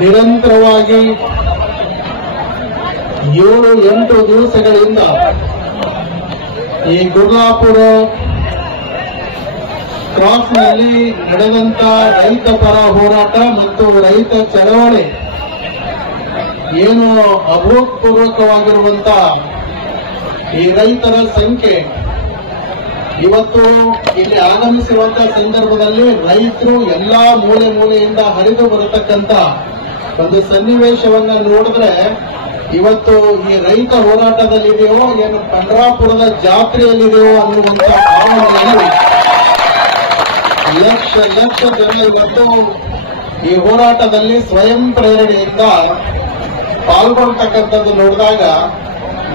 ನಿರಂತರವಾಗಿ 7-8 ದಿವಸಗಳಿಂದ ಈ ಗುರ್ಲಾಪುರ ಕ್ರಾಸ್ನಲ್ಲಿ ನಡೆದಂತ ರೈತ ಪರ ಹೋರಾಟ ಮತ್ತು ರೈತ ಚಳವಳಿ ಏನು ಅಭೂತಪೂರ್ವಕವಾಗಿರುವಂತ ಈ ರೈತರ ಸಂಖ್ಯೆ ಇವತ್ತು ಇಲ್ಲಿ ಆಗಮಿಸಿರುವಂತಹ ಸಂದರ್ಭದಲ್ಲಿ ರೈತರು ಎಲ್ಲಾ ಮೂಲೆ ಮೂಲೆಯಿಂದ ಹರಿದು ಬರತಕ್ಕಂತ ಒಂದು ಸನ್ನಿವೇಶವನ್ನ ನೋಡಿದ್ರೆ ಇವತ್ತು ಈ ರೈತ ಹೋರಾಟದಲ್ಲಿದೆಯೋ ಏನು ಪಂಡ್ರಾಪುರದ ಜಾತ್ರೆಯಲ್ಲಿದೆಯೋ ಅನ್ನುವಂತ ಭಾವನೆಯಲ್ಲಿ ಲಕ್ಷ ಜನ ಇವತ್ತು ಈ ಹೋರಾಟದಲ್ಲಿ ಸ್ವಯಂ ಪ್ರೇರಣೆಯಿಂದ ಪಾಲ್ಗೊಳ್ತಕ್ಕಂಥದ್ದು ನೋಡಿದಾಗ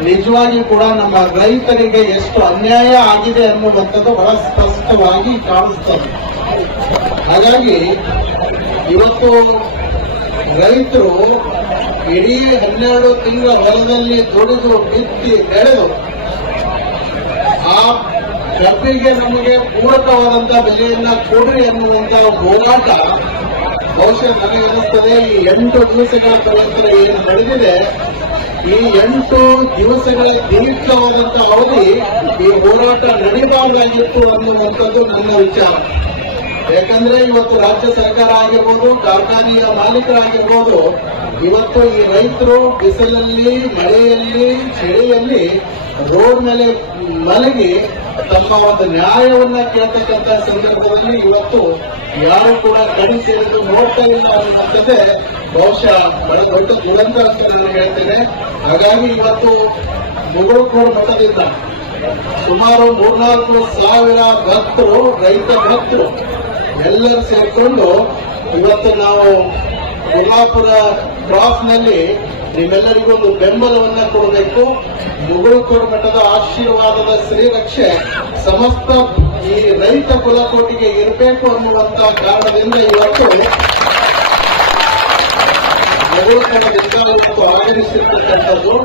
ನಿಜವಾಗಿ ಕೂಡ ನಮ್ಮ ರೈತರಿಗೆ ಎಷ್ಟು ಅನ್ಯಾಯ ಆಗಿದೆ ಅನ್ನುವಂಥದ್ದು ಬಹಳ ಸ್ಪಷ್ಟವಾಗಿ ಕಾಣಿಸ್ತದೆ. ಹಾಗಾಗಿ ಇವತ್ತು ರೈತರು ಇಡೀ 12 ತಿಂಗಳ ಹೊಲದಲ್ಲಿ ದುಡಿದು ಬಿತ್ತಿ ಬೆಳೆದು ಆ ಕಬ್ಬಿಗೆ ನಮಗೆ ಪೂರಕವಾದಂತ ಬೆಲೆಯನ್ನ ಕೊಡ್ರಿ ಅನ್ನುವಂತ ಹೋರಾಟ ಬಹುಶಃ ನನಗೆ ಅನಿಸ್ತದೆ ಈ 8 ದಿವಸಗಳ ಪ್ರಯತ್ನ ಏನು ನಡೆದಿದೆ ಈ 8 ದಿವಸಗಳ ದೀರ್ಘವಾದಂತ ಅವಧಿ ಈ ಹೋರಾಟ ನಡೀಬಾರ್ದಾಗಿತ್ತು ಅನ್ನುವಂಥದ್ದು ನನ್ನ ವಿಚಾರ. ಯಾಕಂದ್ರೆ ಇವತ್ತು ರಾಜ್ಯ ಸರ್ಕಾರ ಆಗಿರ್ಬೋದು, ಕಾರ್ಖಾನೆಯ ಮಾಲೀಕರಾಗಿರ್ಬೋದು, ಇವತ್ತು ಈ ರೈತರು ಬಿಸಿಲಲ್ಲಿ, ಮಳೆಯಲ್ಲಿ, ಚಳಿಯಲ್ಲಿ ರೋಡ್ ಮೇಲೆ ಮಲಗಿ ತಮ್ಮ ಒಂದು ನ್ಯಾಯವನ್ನ ಕೇಳ್ತಕ್ಕಂಥ ಸಂದರ್ಭದಲ್ಲಿ ಇವತ್ತು ಯಾರು ಕೂಡ ಕಣಿ ಸೇರಿದು ನೋಡ್ತಾ ಇಲ್ಲ ಅನ್ನುವಂಥದ್ದೇ ಬಹುಶಃ ಬಹಳ ದೊಡ್ಡ ದುರಂತ ಅಂತ ನಾನು ಹೇಳ್ತೇನೆ. ಹಾಗಾಗಿ ಇವತ್ತು ಮುಗುಳುಕೋಡು ಮಠದಿಂದ ಸುಮಾರು 3-4 ಸಾವಿರ ಭಕ್ತರು, ರೈತ ಭಕ್ತರು ಎಲ್ಲರೂ ಸೇರಿಕೊಂಡು ಇವತ್ತು ನಾವು ಗುರ್ಲಾಪುರ ಕ್ರಾಸ್ನಲ್ಲಿ ನಿಮ್ಮೆಲ್ಲರಿಗೂ ಒಂದು ಬೆಂಬಲವನ್ನ ಕೊಡಬೇಕು. ಮುಗುಳುಕೋಡು ಮಠದ ಆಶೀರ್ವಾದದ ಶ್ರೀರಕ್ಷೆ ಸಮಸ್ತ ಈ ರೈತ ಕುಲಕೋಟಿಗೆ ಇರಬೇಕು ಅನ್ನುವಂತ ಕಾರಣದಿಂದ ಇವತ್ತು ಮುಗುಳುಕೋಟದಿಂದ ಆಗಮಿಸಿರ್ತಕ್ಕಂಥದ್ದು.